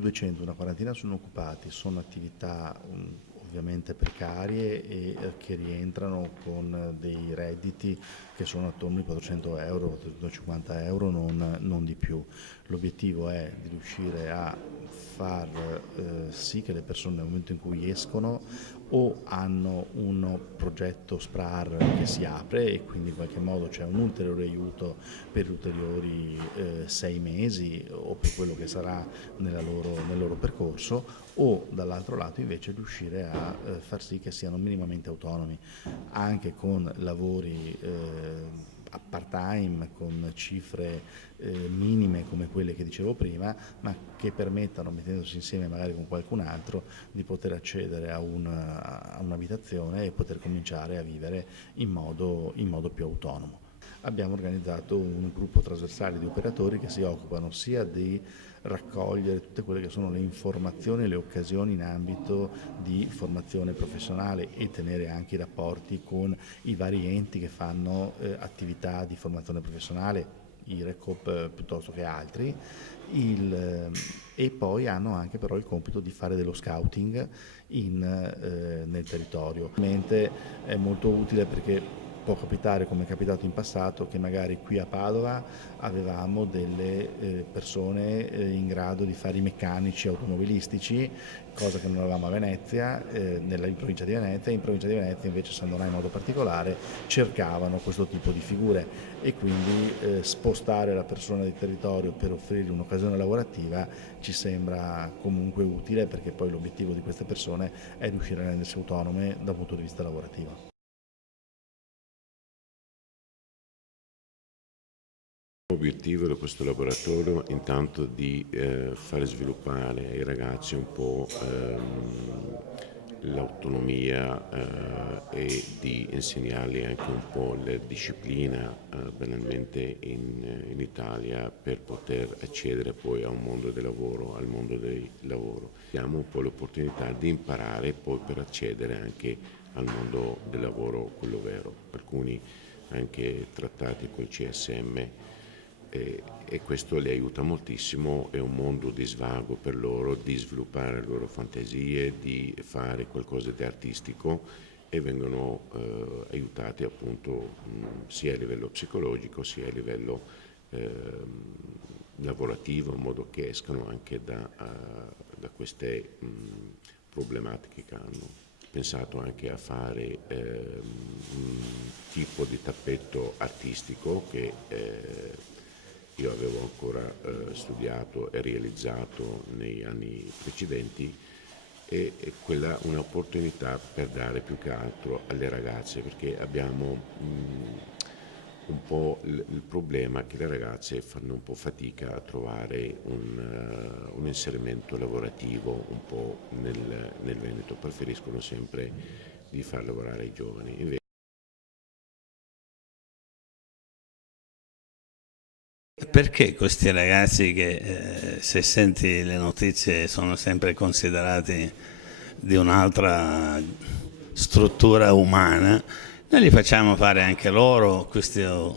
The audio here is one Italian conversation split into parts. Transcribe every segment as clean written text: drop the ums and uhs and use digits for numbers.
200, una quarantina sono occupati, sono attività ovviamente precarie e che rientrano con dei redditi che sono attorno ai 400 euro, 450 euro, non di più. L'obiettivo è di riuscire a far sì che le persone nel momento in cui escono o hanno un progetto SPRAR che si apre e quindi in qualche modo c'è un ulteriore aiuto per ulteriori 6 mesi o per quello che sarà nel loro percorso, o dall'altro lato invece riuscire a far sì che siano minimamente autonomi anche con lavori a part-time, con cifre minime come quelle che dicevo prima, ma che permettano, mettendosi insieme magari con qualcun altro, di poter accedere a un'abitazione e poter cominciare a vivere in modo più autonomo. Abbiamo organizzato un gruppo trasversale di operatori che si occupano sia di raccogliere tutte quelle che sono le informazioni e le occasioni in ambito di formazione professionale e tenere anche i rapporti con i vari enti che fanno attività di formazione professionale, IRECOP piuttosto che altri, e poi hanno anche però il compito di fare dello scouting nel territorio. Ovviamente è molto utile perché può capitare, come è capitato in passato, che magari qui a Padova avevamo delle persone in grado di fare i meccanici automobilistici, cosa che non avevamo a Venezia, in provincia di Venezia. In provincia di Venezia invece San Donà in modo particolare cercavano questo tipo di figure e quindi spostare la persona di territorio per offrirgli un'occasione lavorativa ci sembra comunque utile, perché poi l'obiettivo di queste persone è riuscire a rendersi autonome dal punto di vista lavorativo. L'obiettivo di questo laboratorio intanto di fare sviluppare ai ragazzi un po' l'autonomia e di insegnargli anche un po' la disciplina banalmente in Italia, per poter accedere poi a un mondo del lavoro, al mondo del lavoro. Diamo un po' l'opportunità di imparare poi per accedere anche al mondo del lavoro, quello vero. Alcuni anche trattati col CSM. E questo li aiuta moltissimo, è un mondo di svago per loro, di sviluppare le loro fantasie, di fare qualcosa di artistico, e vengono aiutati appunto sia a livello psicologico sia a livello lavorativo, in modo che escano anche da queste problematiche che hanno. Pensato anche a fare un tipo di tappeto artistico che io avevo ancora studiato e realizzato negli anni precedenti, e quella un'opportunità per dare più che altro alle ragazze, perché abbiamo un po' il problema che le ragazze fanno un po' fatica a trovare un inserimento lavorativo un po' nel Veneto, preferiscono sempre di far lavorare i giovani. Perché questi ragazzi che, se senti le notizie, sono sempre considerati di un'altra struttura umana, noi li facciamo fare anche loro questa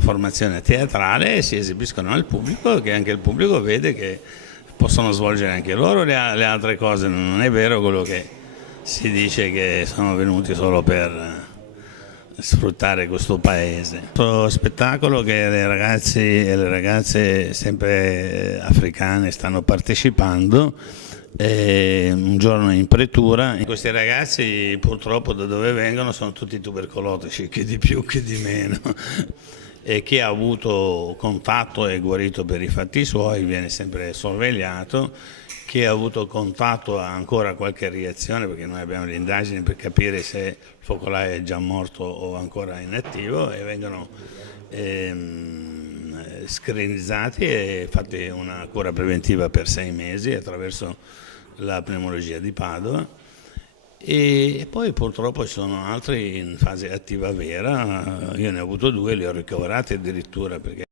formazione teatrale e si esibiscono al pubblico, che anche il pubblico vede che possono svolgere anche loro le altre cose. Non è vero quello che si dice, che sono venuti solo per sfruttare questo paese. Questo spettacolo che le ragazzi e le ragazze sempre africane stanno partecipando, un giorno in pretura. Questi ragazzi purtroppo da dove vengono sono tutti tubercolotici, che di più che di meno, e chi ha avuto contatto è guarito per i fatti suoi, viene sempre sorvegliato. Chi ha avuto contatto ha ancora qualche reazione, perché noi abbiamo le indagini per capire se il focolaio è già morto o ancora inattivo, e vengono screnizzati e fatti una cura preventiva per 6 mesi attraverso la pneumologia di Padova. E poi purtroppo ci sono altri in fase attiva vera. Io ne ho avuto 2, li ho ricoverati addirittura, perché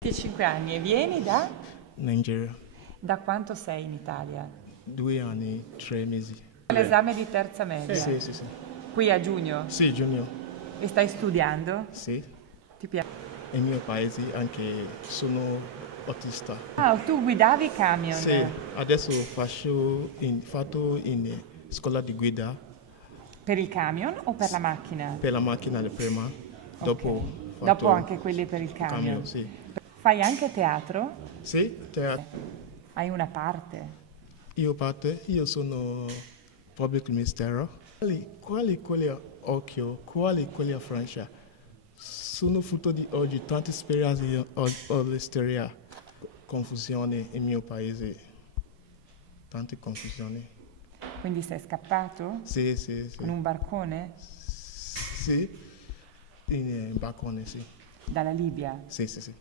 25 anni e vieni da? Nigeria. Da quanto sei in Italia? 2 anni, 3 mesi. L'esame di terza media? Sì, sì, sì. Qui a giugno? Sì, Junior. E stai studiando? Sì. Ti piace? nel mio paese anche sono autista. Ah, tu guidavi camion? Sì, adesso fatto in scuola di guida Per il camion o per la macchina? per la macchina la prima, dopo Ok. fatto Dopo anche quelli per il camion. sì. Fai anche teatro? Sì, Hai una parte? io sono pubblico ministero. Quali quelli a occhio, quali quelli a Francia? Sono frutto di oggi, tante esperienze all'estero, confusione nel mio paese, tante confusioni. Quindi sei scappato? Sì, sì, sì. Con un barcone? Sì, in balcone, sì. Dalla Libia? Sì, sì, sì.